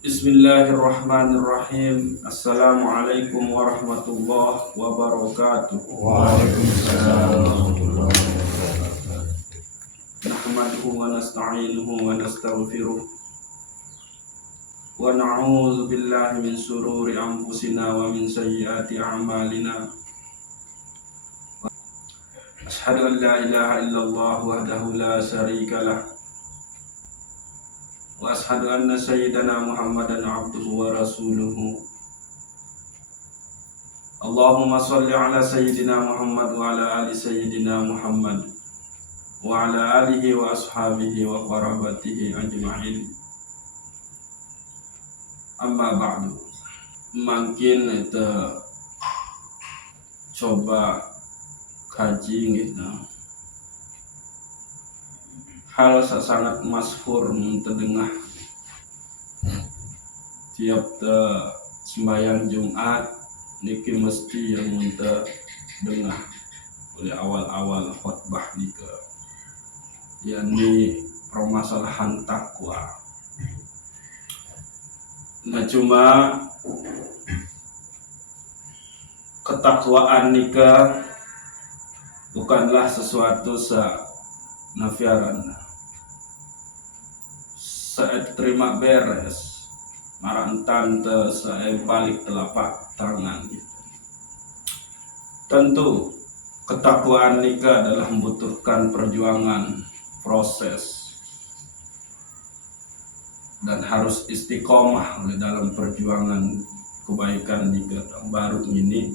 Bismillahirrahmanirrahim. Assalamualaikum warahmatullahi wabarakatuh. Waalaikumsalam warahmatullahi wabarakatuh. Nahmaduhu wa nasta'inuhu wa nastaghfiruh wa na'udzu billahi min sururi anfusina wa min sayyiati a'malina. Asyhadu an la ilaha illallah wahdahu la syarika lah wa asyhadu anna sayyidana Muhammadan abduhu wa rasuluhu. Allahumma shalli ala sayyidina Muhammad wa ala ali sayyidina Muhammad wa ala alihi wa ashabihi wa qarabatihi ajma'in. Amma ba'du. Makin kita coba kaji gitu. Hal sangat masyhur terdengar tiap sembahyang Jumat niki mesti yang dengar oleh awal-awal khutbah nika, yakni permasalahan takwa. Nah cuma ketakwaan nika bukanlah sesuatu nafiaran saat terima beres marantan saya balik telapak tangan gitu. Tentu ketakwaan nikah adalah membutuhkan perjuangan, proses, dan harus istiqomah dalam perjuangan kebaikan nikah baru ini.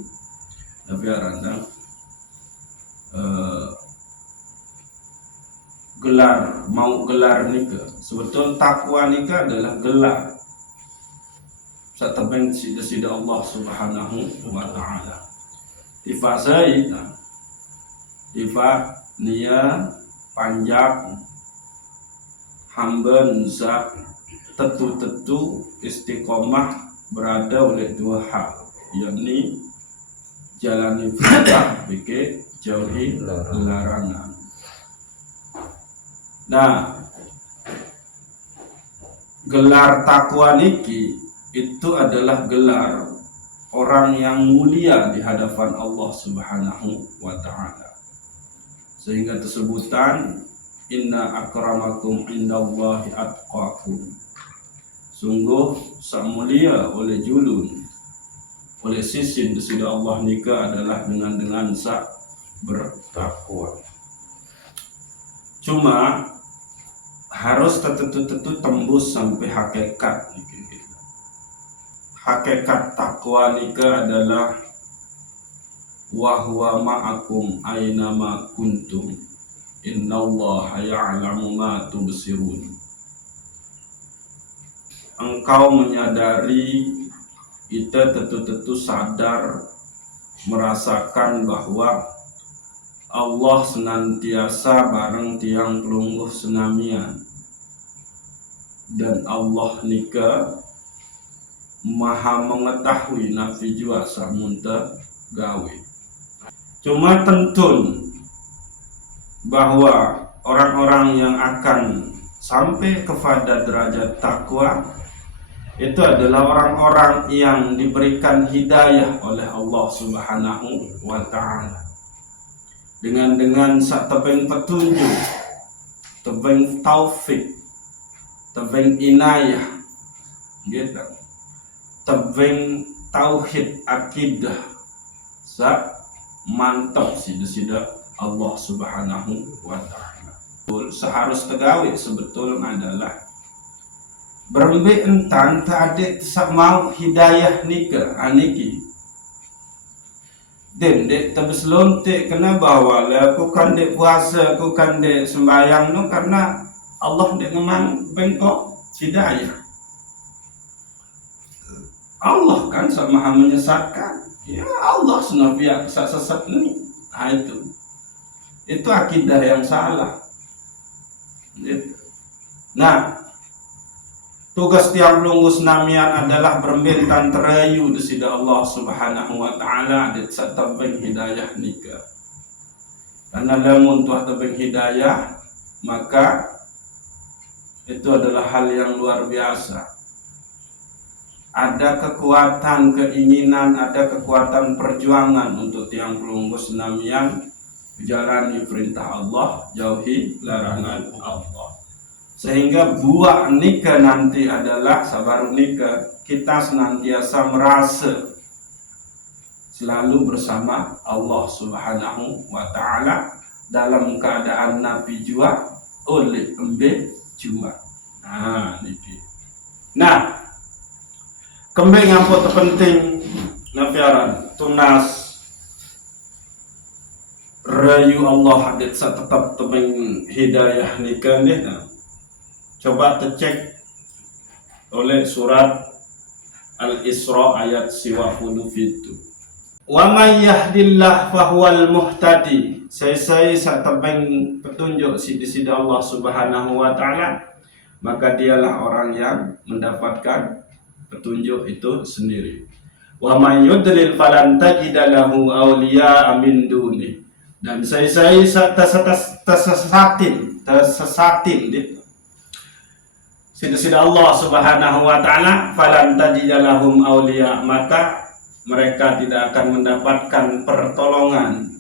Tapi aranda gelar nikah, sebetulnya takwa nikah adalah gelar satebeng sida Allah Subhanahu wa ta'ala. Tifa sayyidna tifa nia panjang hamban za tetu istiqomah berada oleh dua hal, yakni jalani perintah bike jauhi larangan. Nah, gelar takwa niki itu adalah gelar orang yang mulia di hadapan Allah Subhanahu wa ta'ala. Sehingga tersebutan inna akramakum indallahi atqakum. Sungguh sang mulia oleh julun, oleh sisin di sisi Allah nika adalah dengan sak bertakwa. Cuma harus tentu tembus sampai hakikat gitu. Hakikat takwa nika adalah wahwa ma'akum aina ma kuntum innallaha ya'lamu ma tubsirun. Engkau menyadari, kita tentu sadar merasakan bahwa Allah senantiasa bareng tiang pelungguh senamian, dan Allah nika maha mengetahui nafi jua samunta gawe. Cuma tentu bahwa orang-orang yang akan sampai kepada derajat takwa itu adalah orang-orang yang diberikan hidayah oleh Allah Subhanahu wa ta'ala. Dengan sak tebeng petunjuk, tebeng taufik, tebeng inayah gitu, tebeng tauhid akidah sak mantap sida Allah Subhanahu wa ta'ala. Seharus tegawe sebetulnya adalah berembe entan tadi sak mau hidayah nika aniki den dek tabes lonte kena bawa lah aku kan dek puasa, aku kan dek sembahyang no karena Allah dek ngemang bengkok hidayah. Allah kan sama maha menyesatkan. Ya Allah senapia sesat ini. Nah, itu akidah yang salah. Nah, tugas tiang pelunggu senamian adalah bermintan terayu di sisi Allah Subhanahu wa ta'ala di satabeng hidayah nikah. Karena lamun tuah tabeng hidayah, maka itu adalah hal yang luar biasa. ada kekuatan keinginan, ada kekuatan perjuangan untuk tiang pelunggus namian menjalani perintah Allah, jauhi larangan Allah. Sehingga buah nikah nanti adalah sabar nikah, kita senantiasa merasa selalu bersama Allah Subhanahu wa Ta'ala dalam keadaan Nabi jua oleh embe jua. Nah, kembali ngampun terpenting nafiaran tunas rayu Allah hadir tetap tebing hidayah nikah ni. Coba tercek oleh surat Al-Isra ayat 90 itu. Wa may yahdillah fahuwal muhtadi. Saya tebing petunjuk sidi Allah Subhanahu wa Ta'ala, maka dialah orang yang mendapatkan petunjuk itu sendiri. Wa may yudlil falan tajida lahu awliya min duni. Dan saya tersesatin sida Allah Subhanahu wa Ta'ala, falan tajida lahum awliya, maka mereka tidak akan mendapatkan pertolongan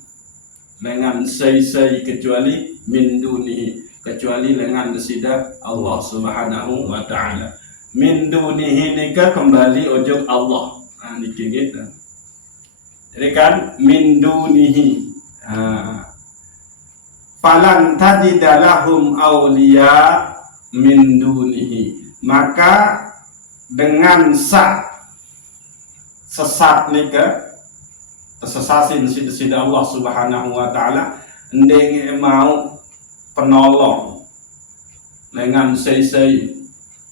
dengan sei kecuali min dunihi, kecuali dengan sida Allah Subhanahu wa Ta'ala. Min dunihi nika kembali ojok Allah. Niki gitu. Jadi kan min dunihi. Falan tajida lahum awliya min dunihi, maka dengan sesat nika tersesasin sida Allah Subhanahu wa Ta'ala ndeng mau penolong dengan sei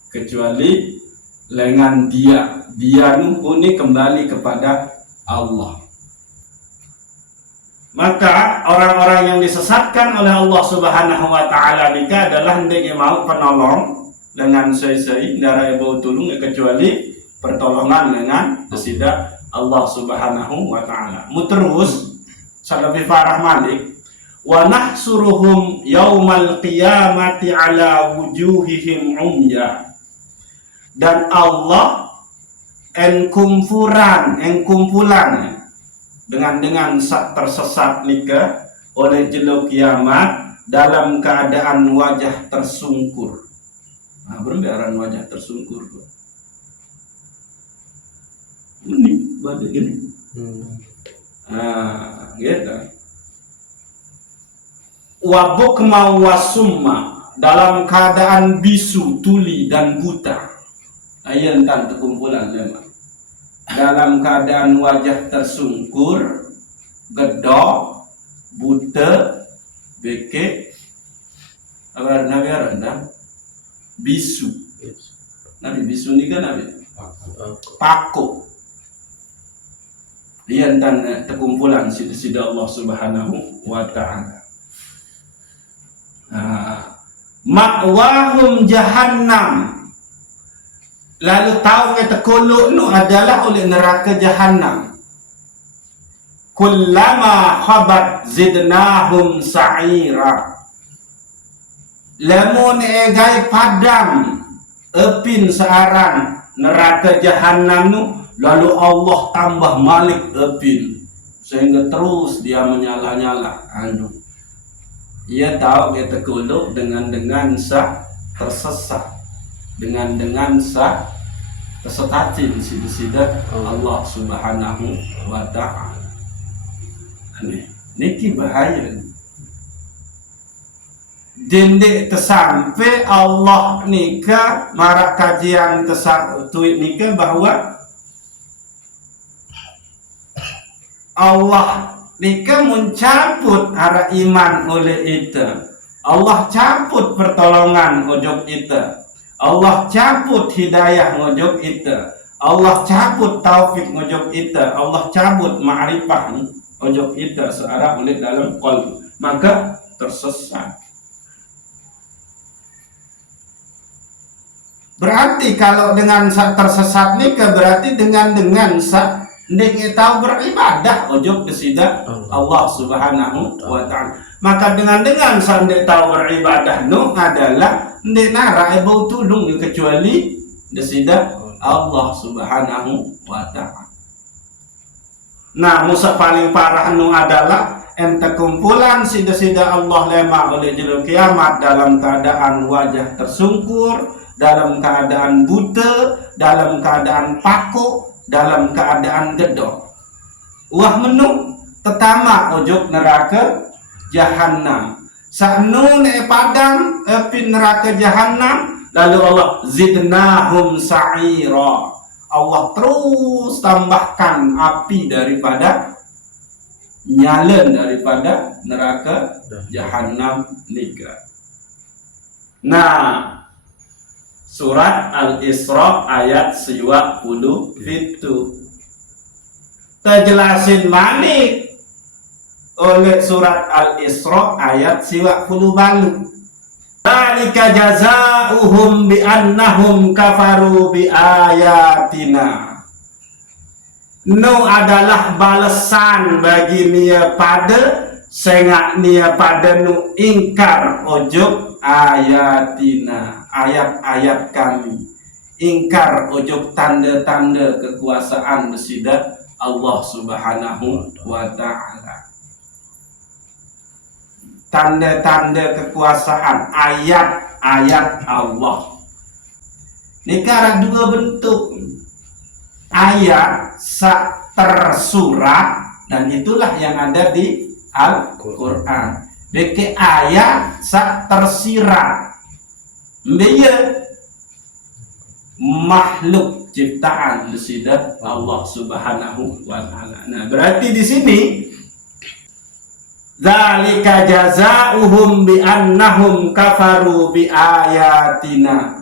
kecuali dengan dia ini kembali kepada Allah. Maka orang-orang yang disesatkan oleh Allah Subhanahu wa Ta'ala nika adalah ndeng mau penolong dengan sei ndara ibu tulung kecuali pertolongan dengan sida Allah Subhanahu wa Ta'ala. Terus lebih farah malik, wa nahsuruhum yaumal qiyamati ala wujuhihim umya. Dan Allah kumpulan dengan tersesat nikah oleh jelo kiamat dalam keadaan wajah tersungkur. Berbiaran wajah tersungkur. Ini badai gini. Gitu. Wabuk mau wasumma, dalam keadaan bisu, tuli dan buta. Ayan tan terkumpulan lema. Dalam keadaan wajah tersungkur, gedok, buta, beke, nabi aranda, bisu. Nabi bisu ni kan nabi paku. Iyan dan terkumpulan sida Allah Subhanahu wa Ta'ala. Ma'wahum jahannam. Lalu tahu kata kolok nu adalah oleh neraka jahannam. Kullama khabat zidnahum sa'ira. Lamun egai padam epin searan neraka jahannam nu, lalu Allah tambah malik epin sehingga terus dia menyala-nyala. Ia tahu kita kolok dengan sah tersesat, dengan sah tersetatin sida Allah Subhanahu wa Ta'ala. Niki bahaya. Dendek tersampai Allah nika marak kajian tersatuit nika bahwa Allah nika mencabut arah iman oleh itu. Allah cabut pertolongan ojok itu. Allah cabut hidayah ngojok itu. Allah cabut taufik ngojok itu. Allah cabut ma'rifah ojok itu searah oleh dalam qalb. Maka tersesat. Berarti kalau dengan tersesat ni berarti dengan ndek tahu beribadah ojok kesida Allah Subhanahu wa Ta'ala. Maka dengan sandek tahu beribadah nu adalah ndek nara bau tulung kecuali desida Allah Subhanahu wa ta'ala. Nah, musa paling parah nu adalah ente kumpulan sida-sida Allah lema oleh jero kiamat dalam keadaan wajah tersungkur, dalam keadaan buta, dalam keadaan paku, dalam keadaan gedok. Wah menu tetama ojok neraka Jahannam. Saknu ne padang api neraka Jahannam, lalu Allah zidnahum sa'ira. Allah terus tambahkan api daripada nyala daripada neraka Jahannam nika. Nah, surat Al-Isra ayat 20 itu terjelasin manik oleh surat Al-Isra ayat 20 balu. Dzalika jazaohum bi annahum kafaru bi ayatina. Nu adalah balasan bagi nia pada sengak nia pada nu ingkar ojok ayatina, ayat-ayat kami. Ingkar ojok tanda-tanda kekuasaan besida Allah Subhanahu wa ta'ala. Tanda-tanda kekuasaan, ayat-ayat Allah. Ini ada dua bentuk. Ayat tersurat, dan itulah yang ada di Al-Quran. Beke ayat tersirat. Dia makhluk ciptaan besida Allah Subhanahu wa ta'ala. Nah, berarti di sini dzalika jazaohum bi annahum kafaru bi ayatina.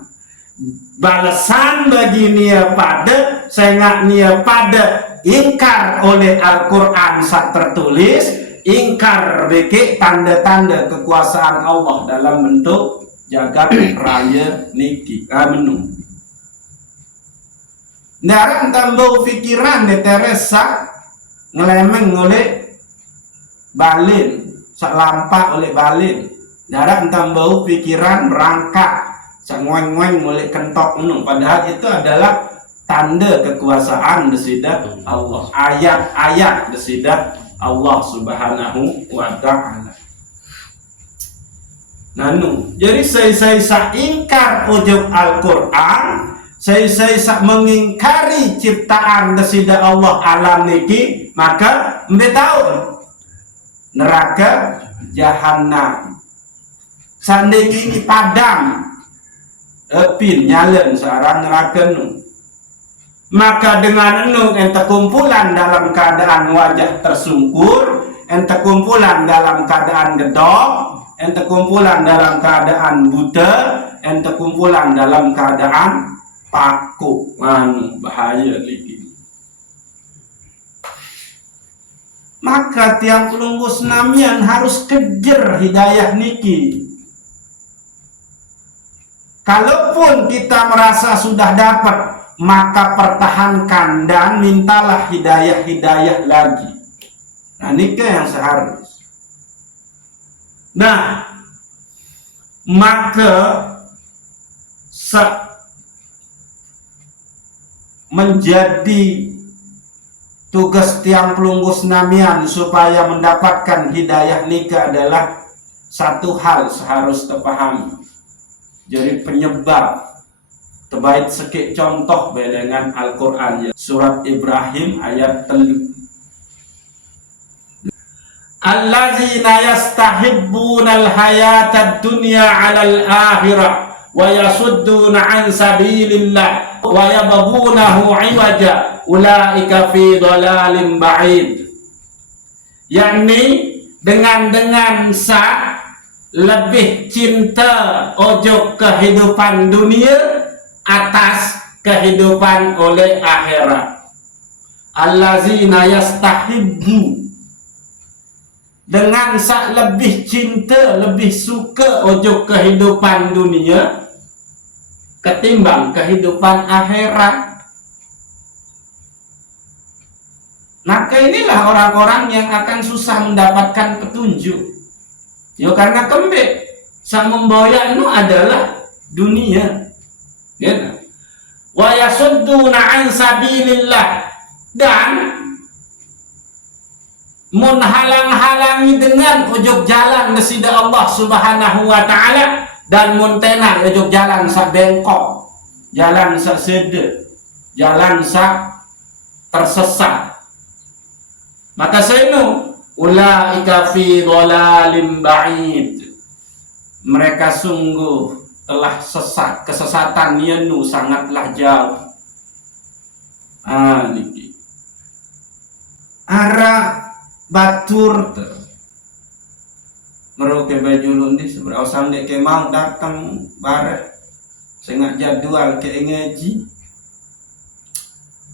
Balasan bagi nia pada sengak nia pada ingkar oleh Al-Quran saat tertulis, ingkar beki tanda-tanda kekuasaan Allah dalam bentuk jagat raya niki menu. Ndarang tambah pikiran de Teresa ngelemeng oleh balin, sak lampak oleh balin. Ndarang tambah pikiran berangkat sak ngoeng-ngoeng oleh kentok nu. Padahal itu adalah tanda kekuasaan besida Allah, ayat-ayat besida Allah Subhanahu wa ta'ala. Nanu, jadi saya ingkar ujub Al-Quran, saya mengingkari ciptaan besida Allah alam niki, maka mbetaun neraka Jahannam. Sanding ini padam api nyalen searang neraka nu. Maka dengan enu ente kumpulan dalam keadaan wajah tersungkur, ente kumpulan dalam keadaan gedok, ente kumpulan dalam keadaan buta, ente kumpulan dalam keadaan paku. Bahaya lagi. Maka tiang pelunggus namian harus kejar hidayah niki. Kalaupun kita merasa sudah dapat, maka pertahankan dan mintalah hidayah-hidayah lagi. Nah, nikah yang seharusnya. Nah, maka menjadi tugas tiang pelunggus namian supaya mendapatkan hidayah nikah adalah satu hal seharus terpahami. Jadi penyebab terbaik sekik contoh dengan Al-Quran ya. Surat Ibrahim ayat 3. Allazina yastahibbunal hayatad dunya 'alal akhirah wa yasudduna 'an sabilillah wa yabghunahu 'iwaja ulaika fi dhalalin ba'id. Yakni dengan lebih cinta ojok kehidupan dunia atas kehidupan oleh akhirat. Allazina yastahibbu, dengan lebih cinta, lebih suka ojok kehidupan dunia ketimbang kehidupan akhirat. Maka inilah orang-orang yang akan susah mendapatkan petunjuk. Ya karena kembali sang memboya itu adalah dunia. Ya. wa yasudduna an sabilillah, dan menghalang-halangi dengan ujug jalan nesida Allah Subhanahu wa taala, dan muntenar ujug jalan sa bengkok, jalan sa sede, jalan sa tersesat. Maka seno ulaika fi dhalalim ba'id, mereka sungguh telah sesat, kesesatan yenu sangatlah jauh. Niki ara batur meroke baju lundi seberapa sampai ke mau datang bare sengak jadwal ke ngaji.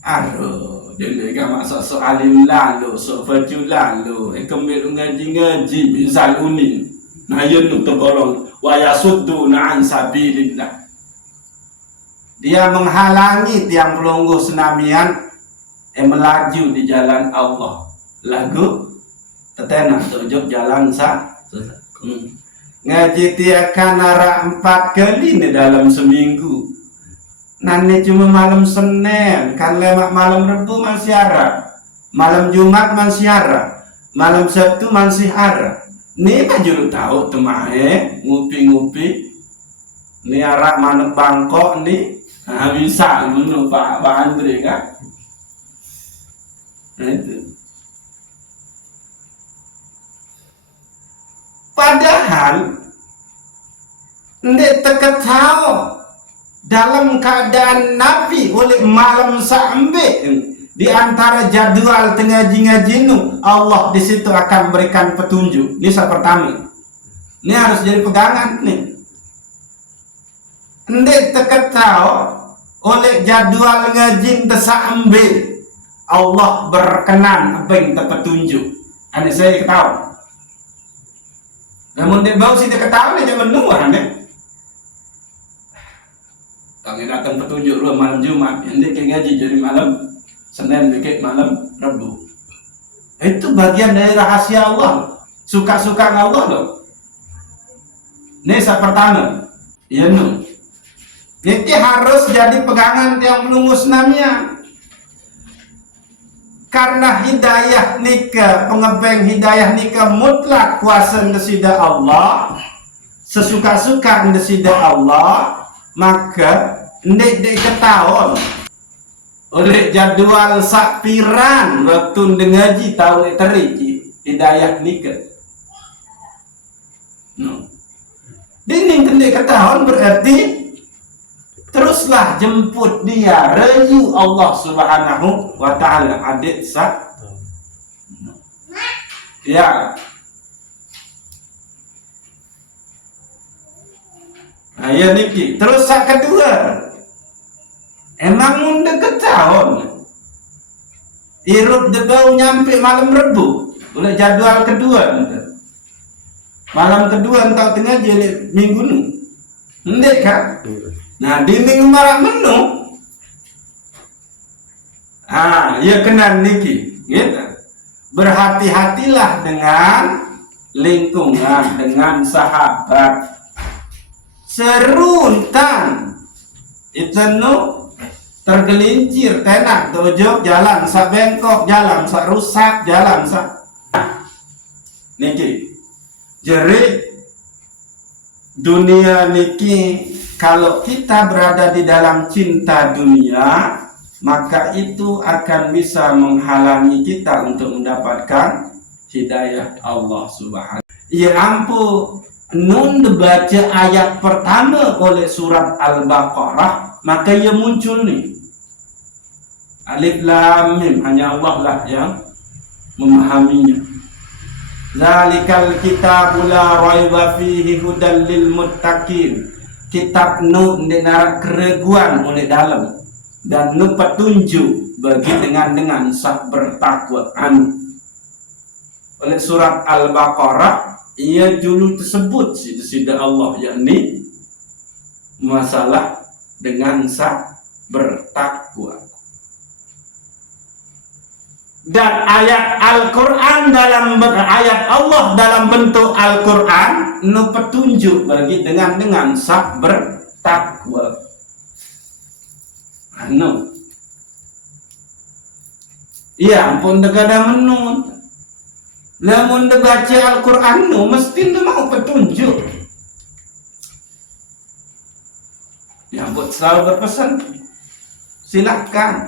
Aduh, jadi gak masa soalim lalu, baju lalu, kembali ngaji misal unin. Nah yenu tergolong wa yasudduna an sabilillah. Dia menghalangi tiang pelungguh senamian melaju di jalan Allah. Lagu tetenak tujuh jalan ngaji tiakan arah 4 kali nih dalam seminggu. Nanti cuma malam Senin, kan lewat malam Rebu masih ada, malam Jumat masih ada, malam Sabtu masih ada. Nih kan juru tahu temahe ngupi-ngupi. Nih arah mana Bangkok nih, nah bisa dulu Pak Andre kan. Nah itu. Padahal ndek terketahu dalam keadaan Nabi oleh malam sampai di antara jadwal tengaji-ngaji nu Allah di situ akan berikan petunjuk. Ini yang pertama. Ini harus jadi pegangan nih. Ndek terketahu oleh jadwal ngaji tesambil Allah berkenan apa yang terpetunjuk. Ini saya tahu. Namun dia bau sih dia ketahui dia menua nih. Kami datang petunjuk lu malam Jumat, yang dia ngaji jadi malam Senin, dikit malam Rabu. Itu bagian dari rahasia Allah, suka-suka Allah loh. Ini yang pertama, ya nu. Ini harus jadi pegangan yang melungus namanya. Karena hidayah nika, pengebeng hidayah nika mutlak kuasa nesida Allah, sesuka-suka nesida Allah, maka ndek ketahuan oleh jadwal sakpiran waktu dengaji tahu teriki hidayah nika. No. Dinding ndek ketahuan berarti teruslah jemput dia, rayu Allah Subhanahu wa ta'ala. Adik sah. Ya. Nah, ya niki. Terus sak kedua. Emang munda ketahun. Irup debau nyampe malam Rebu. Oleh jadwal kedua. Malam kedua entah tengah jadi minggu nu. Ndek kan? Nah, di minggu marak menu. Ya kena niki, gitu. Berhati-hatilah dengan lingkungan, dengan sahabat. Seruntan itu nu tergelincir tenak tujuh jalan sa bengkok, jalan sa rusak, jalan sa niki. Jadi dunia niki, kalau kita berada di dalam cinta dunia, maka itu akan bisa menghalangi kita untuk mendapatkan hidayah Allah Subhanahu. Ya ampun, nun baca ayat pertama oleh surat Al-Baqarah, maka ia muncul nih. Alif Lam Mim, hanya Allah lah yang memahaminya. Zalikal kitabul la raiba fihi hudal lil muttaqin. Kitab nu denar keraguan oleh dalam dan nu petunjuk bagi dengan sah bertakwa oleh surat Al-Baqarah. Ia dulu tersebut sida Allah, yakni masalah dengan sah bertakwa. Dan ayat Al-Quran ayat Allah dalam bentuk Al-Quran nu petunjuk bagi dengan sah bertakwa. anu iya ampun degada menun lamun baca Al-Quran nu mesti mau petunjuk. Ya buat selalu berpesan silahkan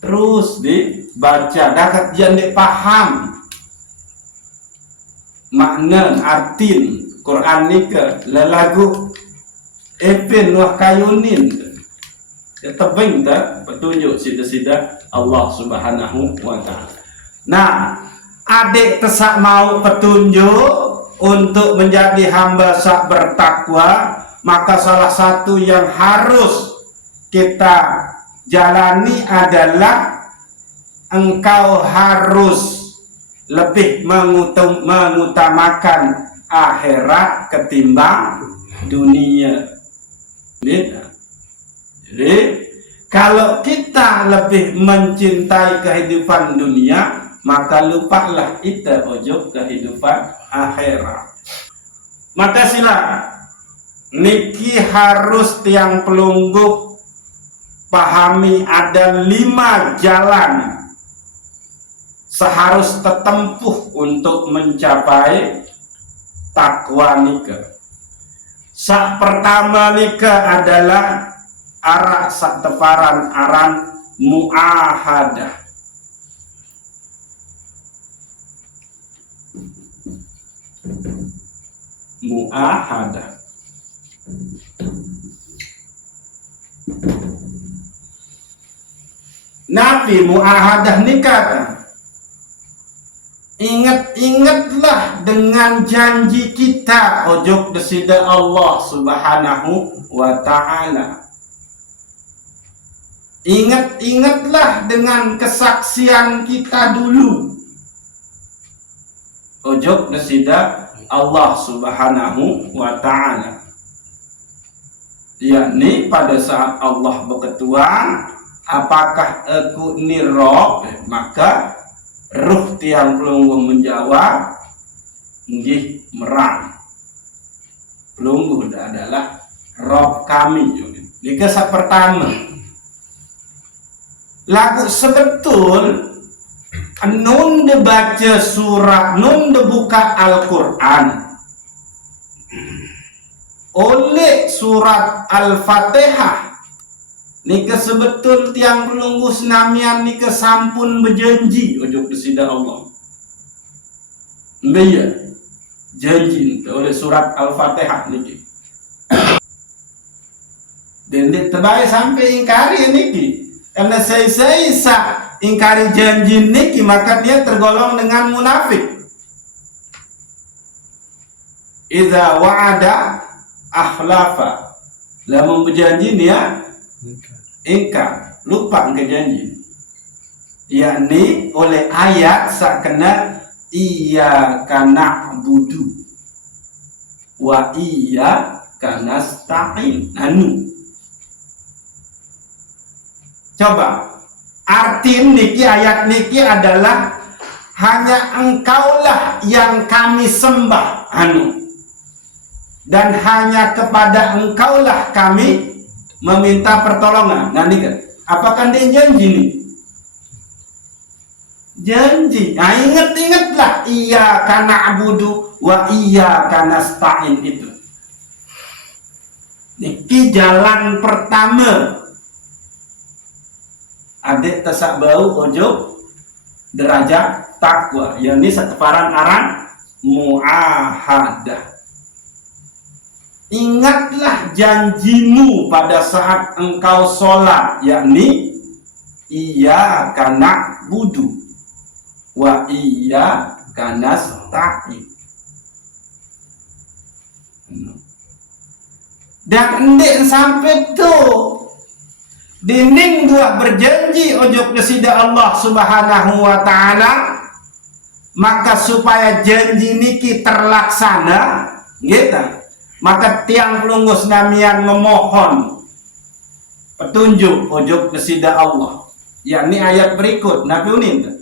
terus dibaca dapat jangan paham makna artin Quran nika lelagu epin wah kayunin ya tebing tak petunjuk sida-sida Allah Subhanahu wa ta'ala. Nah, adik tesak mau petunjuk untuk menjadi hamba sak bertakwa, maka salah satu yang harus kita jalani adalah engkau harus lebih mengutamakan akhirat ketimbang dunia. Jadi kalau kita lebih mencintai kehidupan dunia, maka lupalah kita ojo kehidupan akhirat. Maka sila niki harus tiang pelungguh pahami ada 5 jalan seharus tertempuh untuk mencapai takwa nika. Sak pertama nika adalah arah sak teparan aran muahadah. Muahadah. Nabi muahadah nikah. Ingat-ingatlah dengan janji kita ojok desida Allah Subhanahu wa ta'ala. Ingat-ingatlah dengan kesaksian kita dulu ojok desida Allah Subhanahu wa ta'ala, yakni pada saat Allah berketuan apakah aku nirob, maka ruh tiang pelungguh menjawab nggih merang. Pelungguh adalah Rob kami. Ini kisah pertama. Lagu sebetul nun baca surat, nun buka Al-Quran oleh surat Al-Fatihah. Nika sebetul tiang pelungguh senamian nika sampun berjanji ojo kesida Allah. Mbaya janji oleh surat Al-Fatihah niki. Dan terbaik sampai ingkari niki. Karena saya ingkari janji niki maka dia tergolong dengan munafik. Idza wa'ada akhlafa. Lamun berjanji dia ingkar, lupa ke janji. Yakni oleh ayat sakena iyyaka na'budu wa iyyaka nasta'in. Anu coba arti niki ayat niki adalah hanya engkaulah yang kami sembah anu, dan hanya kepada engkaulah kami meminta pertolongan. Nah ini kan, apakah dia janji nih? Janji. Nah ingat-ingatlah iyyaka na'budu wa iyyaka nasta'in itu. Niki jalan pertama. Adik tesak bau ojo derajat takwa. Yang ini seteparan aran muahadah. Ingatlah janjimu pada saat engkau sholat, yakni iyyaka na'budu wa iyyaka nasta'in. Dan endek sampai tuh dinding dua berjanji ojok kesida Allah Subhanahu wa ta'ala, maka supaya janji niki terlaksana gitu, maka tiang pelungguh senamian memohon petunjuk ojok kesida Allah, yakni ayat berikut Nabi uninta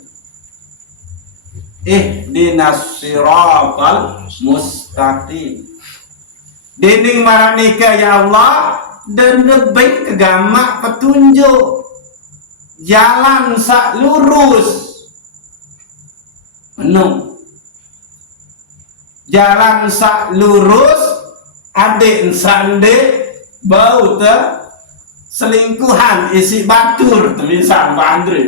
ihdinas siratal mustaqim. Dinding maranika ya Allah, dan lebih kegama petunjuk jalan sak lurus jalan sak lurus adik sande bau selingkuhan isi batur misal Pak Andre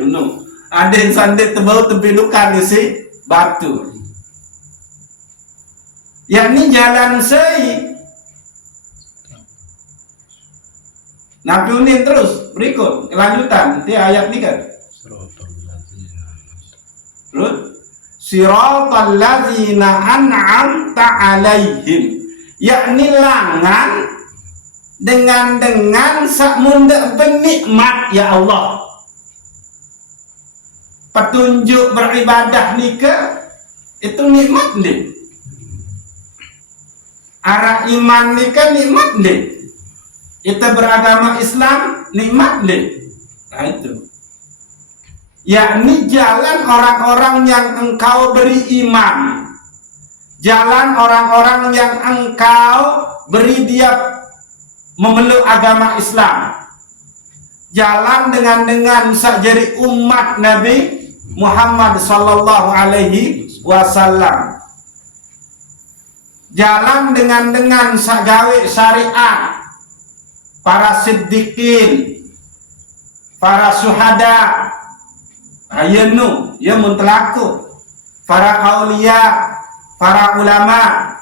adik sande bau tepilukan isi batur yakni jalan sei. Nabi unin terus berikut kelanjutan di ayat ini kan terus siratal ladzina an'amta alaihim yakni langan dengan sak munda penikmat ya Allah petunjuk beribadah nikah itu nikmat nih arah iman nikah nikmat nih kita beragama Islam nikmat deh. Nah itu. Yakni jalan orang-orang yang engkau beri iman. Jalan orang-orang yang engkau beri dia memeluk agama Islam. Jalan dengan sajari umat Nabi Muhammad sallallahu alaihi wasallam. Jalan dengan sagawe syariat. Para siddiqin, para syuhada, ayanu, ya muntelaku, para aulia, para ulama,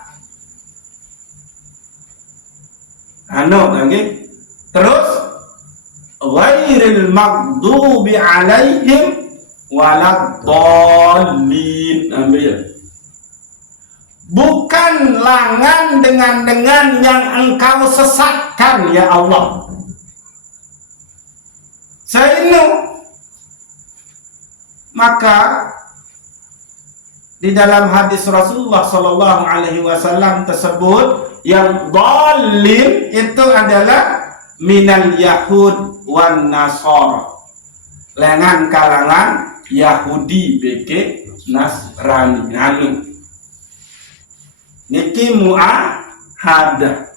lagi, terus, ghairil maghdubi alaihim waladdallin, ambil. Bukan langan dengan yang engkau sesatkan ya Allah. Sainu maka di dalam hadis Rasulullah Sallallahu Alaihi Wasallam tersebut yang dhalin itu adalah minal Yahud wan Nasara, lengan kalangan Yahudi beke Nasrani niki mu'ahadah.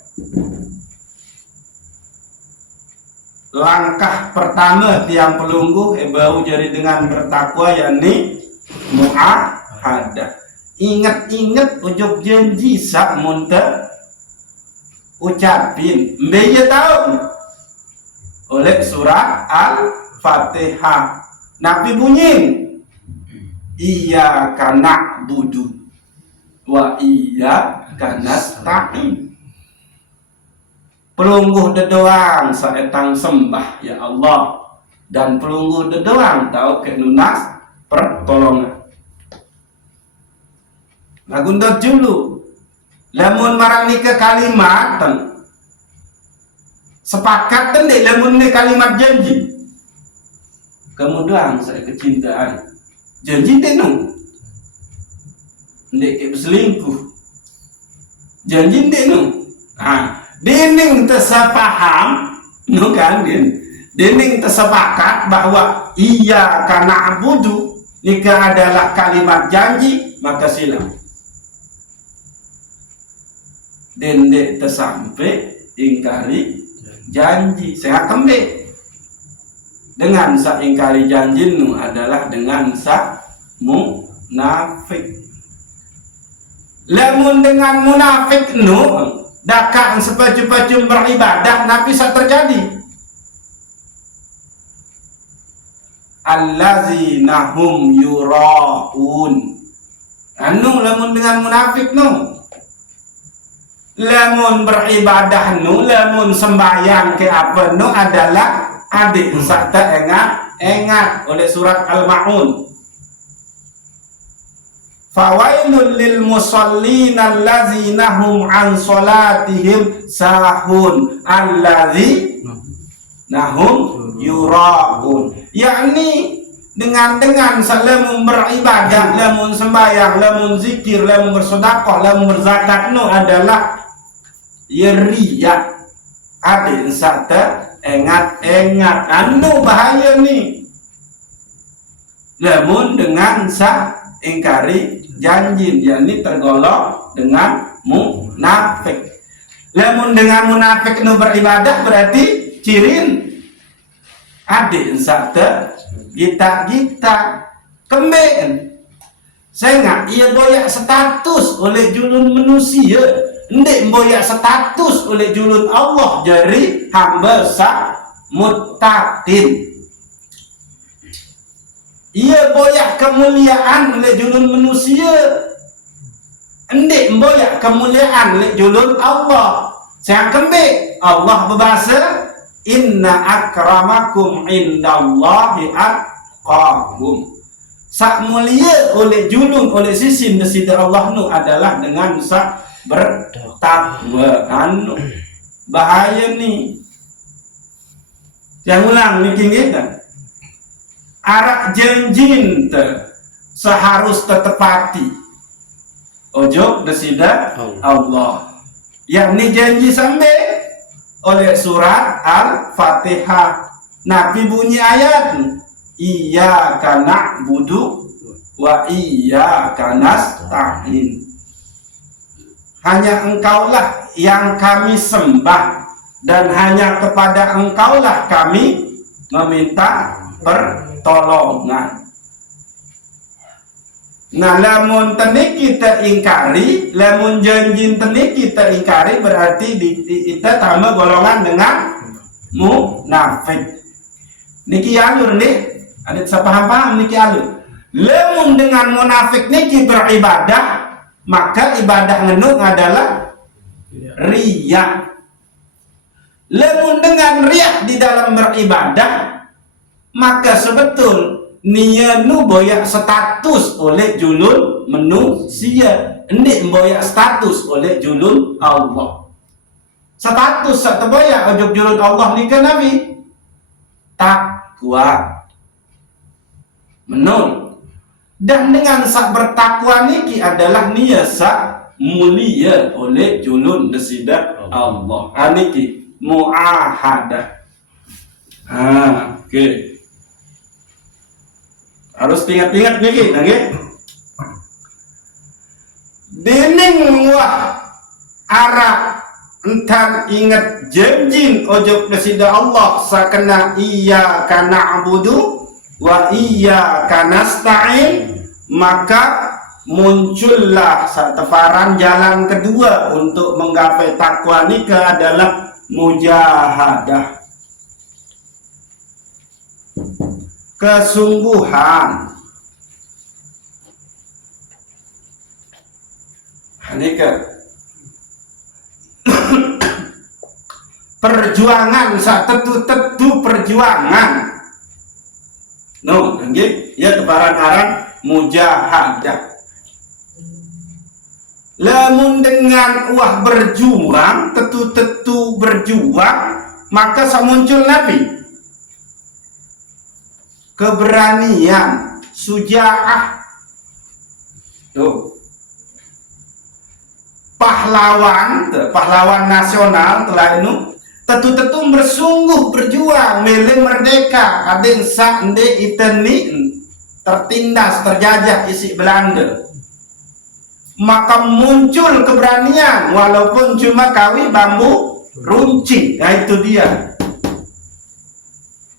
Langkah pertama tiang pelungguh bau jadi dengan bertakwa yakni mu'ahadah. Ingat-ingat ujuk janji sak munta ucapin mbeye tahu oleh surat Al-Fatihah Nabi bunyi iyyaka na'budu wa iyyaka nasta'in. Pelungguh dedoang saetang sembah ya Allah dan pelungguh dedoang tahu kenunas pertolongan. Lagundot dulu lamun marani ke kalimat sepakat tende lamun ne kalimat janji kemudian saya kecintaan janji tenu ndek ke selingkuh janji ndek dening tersepaham kan dening tersepakat bahwa iya karena abudu nikah adalah kalimat janji maka silam dendek tersampai ingkari janji saya kembali dengan sa ingkari janji nu adalah dengan sa munafik. Lamun dengan munafik nu dakak sepaju-paju beribadah nabi sa terjadi allazina hum yuraun anu lamun dengan munafik nu lamun beribadah nu lamun sembahyang ke apa nu adalah adik sakta engat oleh surat Al-Ma'un. Fawailul lil musallin allazina hum an salatihim sahun allazina hum yuraun. Yakni dengan lamun beribadah, lamun sembahyang, lamun zikir, lamun bersedekah, lamun berzakat nu adalah riya. Adin sakta engat anu bahaya nih. Lamun dengan sa ingkari janji yakni tergolong dengan munafik. Lamun dengan munafik nu beribadah berarti cirin adik sakte gita kemben. Saya nggak ia boyak status oleh julun manusia, ndek boyak status oleh julun Allah jadi hamba sa muttaqin. Ia boyak kemuliaan oleh julun manusia, ndek boyak kemuliaan oleh julun Allah. Saya kembali Allah berbahasa inna akramakum indallahi atqakum. Sak mulia oleh julun oleh sisi nasida Allah nu adalah dengan sak bertakwa. Anu bahaya nih. Yang ulang bikin kita. Arak janjin seharus tetepati. Ojo nasida Allah. Yang ni janji sampai oleh surat Al-Fatihah. Nabi bunyi ayat iyyaka na'budu wa iyyaka nasta'in. Hanya engkaulah yang kami sembah dan hanya kepada engkaulah kami meminta pertolongan. Nah, lamun tani kita ingkari, lamun janji tani kita ingkari berarti kita tambah golongan dengan munafik. Niki alur nih, ada sepaham-paham niki alur. Lamun dengan munafik niki beribadah, maka ibadah ngenuk adalah riya. Lamun dengan riya di dalam beribadah, maka sebetul niat nu boyak status oleh julun manusia, ndik boyak status oleh julun Allah. Status sak boyak ojok julun Allah ni kan Nabi takwa menun. Dan dengan sak bertakwa niki adalah niat sak mulia oleh julun desida Allah. Aniki muahadah. Okey. Harus ingat-ingat nih, nggih. Dening wah arah entan ingat janjin ojo presida Allah sakena iyyaka na'budu wa iyyaka nasta'in, maka muncullah satefaran jalan kedua untuk menggapai takwa nikah adalah mujahadah. Kesungguhan. Hanika perjuangan sak tetu perjuangan. No, nggih, ya kebaran-aran mujahadah. Lamun dengan uah berjuang, tetu berjuang, maka samuncul Nabi. Keberanian, suja'ah. Tuh. Pahlawan nasional telah itu tetu bersungguh berjuang milih merdeka. Adin sak nde iteni tertindas terjajah isi Belanda. Maka muncul keberanian walaupun cuma kawi bambu runcing. Nah itu dia.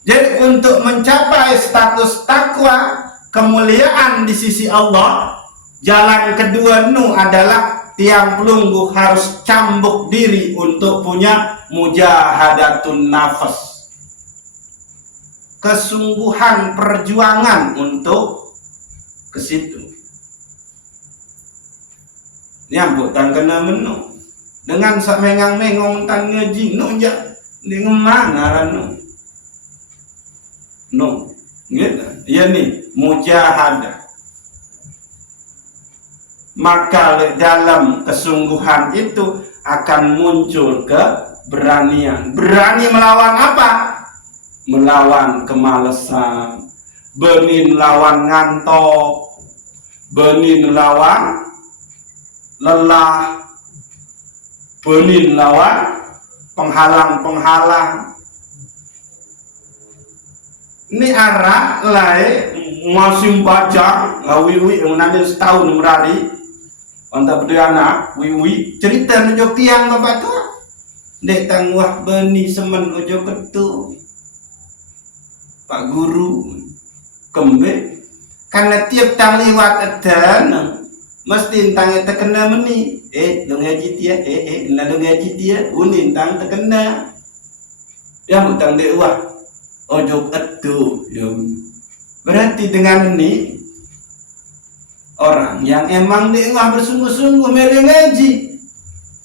Jadi untuk mencapai status takwa, kemuliaan di sisi Allah, jalan kedua nu adalah tiang pelunggu harus cambuk diri untuk punya mujahadatun nafas. Kesungguhan perjuangan untuk ke situ. Nyambut tan kena menu. Dengan sak mengang-mengong tan ngejino ja dengan mana ranu. No, gitu. Iya nih mujahadah. Maka dalam kesungguhan itu akan muncul keberanian. Berani melawan apa? Melawan kemalasan, berani melawan ngantuk, berani melawan lelah, berani melawan penghalang-penghalang. Ini arah lai masih baca wiwi yang nanti setahun merari untuk berdana wiwi cerita nunjuk tiang bapak tu Dek tangwah beni semen ojo ketu Pak Guru kembe karena tiap tang liwat edan mesti tang terkena meni dong haji dia na dong haji dia unin tang terkena yang utang dek wah ojo ketu berarti dengan ini orang yang emang dek wah bersungguh-sungguh mele ngaji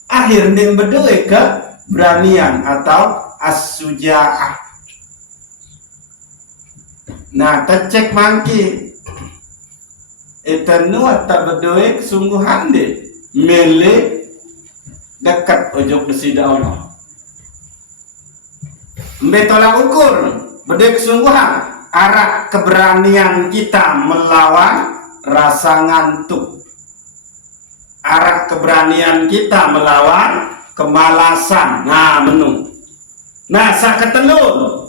akhir dia berdoa ke beranian atau as-sujaah. Nah, tercek mangki itu nuat tak berdoa kesungguhan deh mele dekat ojok desida Allah. Mbe tolak ukur berdoa kesungguhan arah keberanian kita melawan rasa ngantuk. Arah keberanian kita melawan kemalasan. Nah, menu. Nah, saketelun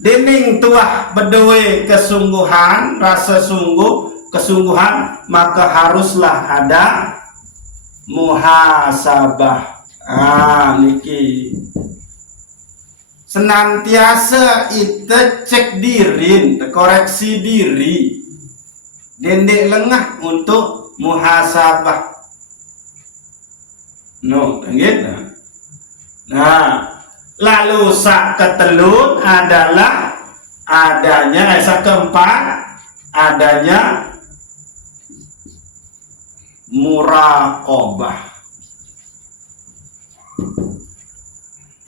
dening tuah berdoa kesungguhan, rasa sungguh, kesungguhan, maka haruslah ada muhasabah. Niki. Senantiasa itu cek diri, koreksi diri. Dendek lengah untuk muhasabah. No, gitu. Nah, lalu sak ketelun adalah adanya sak keempat adanya muraqabah.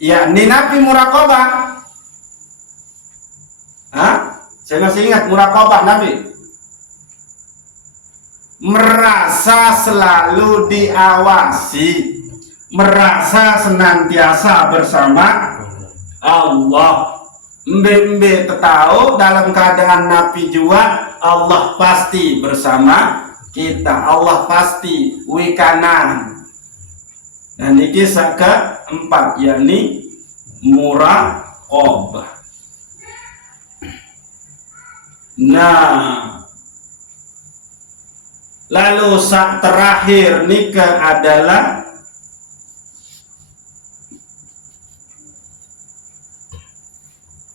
Yakni nabi muraqabah. Saya masih ingat muraqabah nabi. Merasa selalu diawasi. Merasa senantiasa bersama Allah. Mbe tahu dalam keadaan Nabi juga Allah pasti bersama kita. Allah pasti wikanan. Dan ini kisah keempat yakni muraqabah. Nah, lalu saat terakhir nikah adalah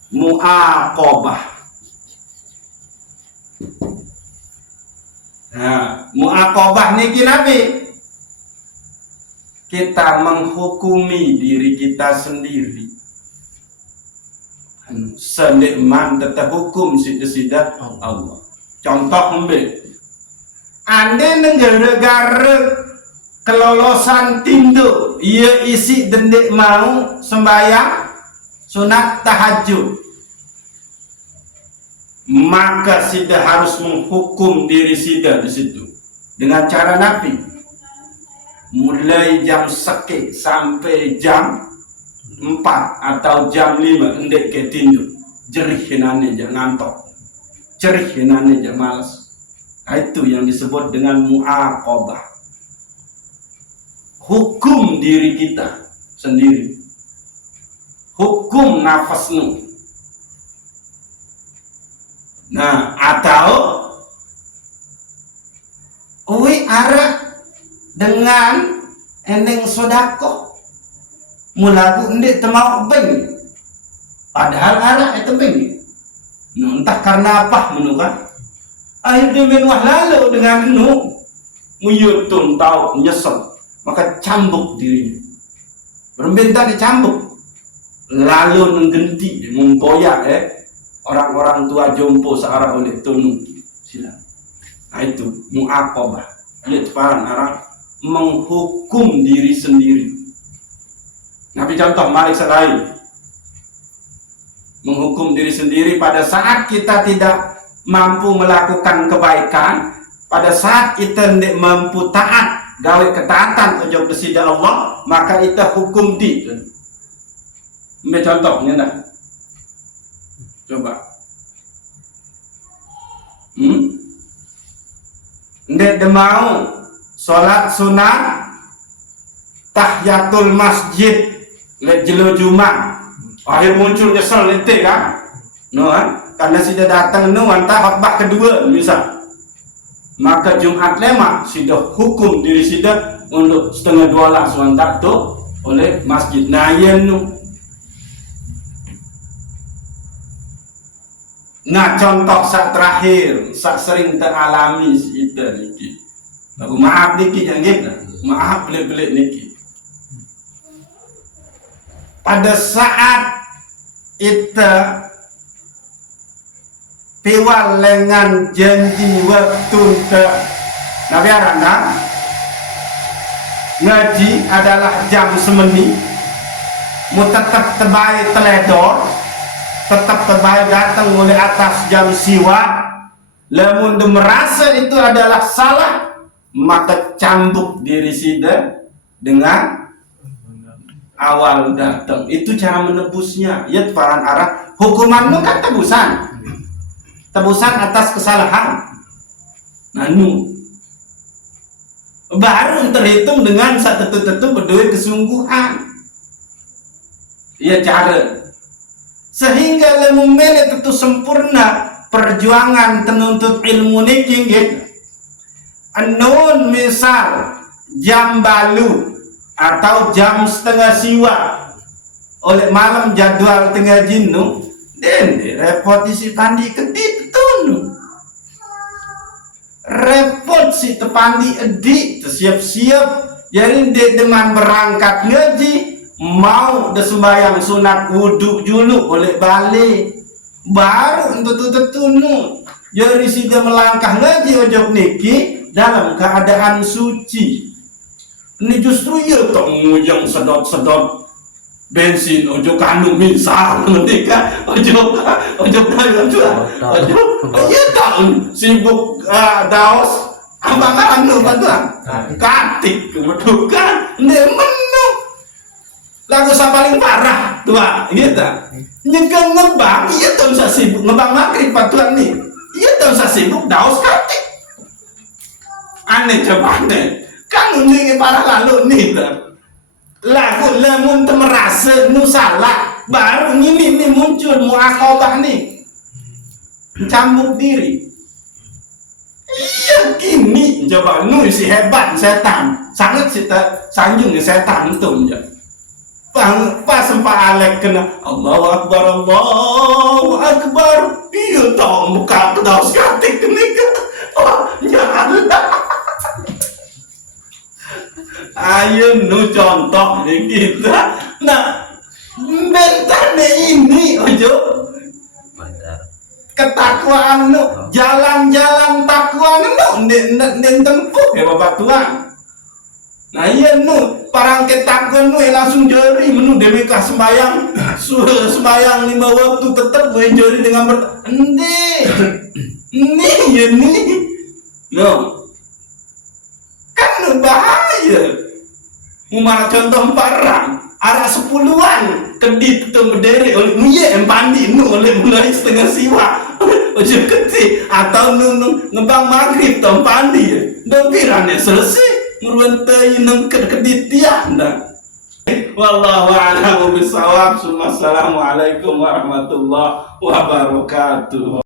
muaqabah. Nah, muaqabah niki nabi kita menghukumi diri kita sendiri. Senikman tetap hukum sida Allah. Contoh ambil. Anda negara kelolosan tindu, ia isi dendik mau sembahyang sunat tahajud, maka sida harus menghukum diri sida di situ dengan cara Nabi. Mulai jam seke sampai jam 4 atau jam 5 endek ke tindu, jerih henane aja ngantok, jerih henane aja malas. Nah, itu yang disebut dengan muaqabah. Hukum diri kita sendiri. Hukum nafasmu. Nah, atau uwi arah dengan eneng sodako mulaku ndik temau beng. Padahal arah itu beng. Nah, entah karena apa menukan. Akhirnya menuah lalu dengan muyutun tahu nyesel, maka cambuk dirinya. Berbentang dicambuk. Lalu menggenti, memboyak orang-orang tua jompo searah oleh tunu. Sila. Nah itu muaqabah. Ia ceparan orang menghukum diri sendiri. Nabi contoh Malik selain menghukum diri sendiri pada saat kita tidak mampu melakukan kebaikan, pada saat kita tidak mampu taat, gawe ketaatan ujung kesida Allah, maka kita hukum di. Ambil contohnya dah. Coba. Ndek demau sholat sunat tahiyatul masjid le jelo Jumat. Akhir muncul nyesel lete kan? No kan? Karena sudah datang entah khutbah kedua misal. Maka Jumat lema sudah hukum diri sudah untuk setengah 12 sementara tu oleh masjid. Nah nu nah contoh sak terakhir sak sering teralami kita niki. Aku maaf niki yang gitu. Maaf belik-belik niki. Pada saat kita piwal lengan janji waktu ke Nabi Aranda ngaji adalah jam semeni, mu tetap terbaik teledor, tetap terbaik datang mulai atas jam siwa. Lamun dia merasa itu adalah salah, maka cambuk diri sida dengan awal datang. Itu cara menebusnya. Ya paran arah hukumanmu kan tebusan atas kesalahan. Nanu baru terhitung dengan satu berdua kesungguhan. Ya cara sehingga lemu mele tentu sempurna perjuangan penuntut ilmu niki gitu. Anon misal jam balu atau jam setengah siwa oleh malam jadwal tengah jinu dan repot si pandi kedit tuh repot si tepandi edik siap-siap jadi dia dengan berangkat ngaji mau sembahyang sunat wudhu dulu oleh balik baru untuk tutunu jadi si dia melangkah ngaji ojok niki dalam keadaan suci. Ini justru ya tak yang sedot-sedot bensin ojo kandung misal ketika ojo iya tak sibuk daos abang anu batuan katik kemudukan ini menu lagu paling parah tua gitu nyengkang ngebang iya tak usah sibuk ngebang maghrib batuan nih iya tak usah sibuk daos katik aneh coba aneh kan ini para lalu nih lagu lamun merasa nu salah baru ini muncul muakobah nih cambuk diri. Iya gini coba nu si hebat setan sangat kita sanjung setan itu ya pas sempat alek kena Allahu Akbar iya tau muka kedaus katik kenika oh nyala ayo nu contoh nih kita nah bentar deh ini ojo ketakwaan nu jalan-jalan takwaan nu den tempuh ya bapak tuan nah iya nu parang ketakwaan nu langsung jari menu demika sembayang sembayang 5 waktu tetap gue jari dengan ini ya nih no kan bahaya. Mana contoh parang arah 10-an kedit itu berdiri oleh muye empandi nu oleh mulai setengah siwa ojo kecil atau nu ngebang maghrib tempandi dan pirane selesai ngurwentai nang kedit dia ndak wallahu a'lam bishawab. Assalamualaikum warahmatullahi wabarakatuh.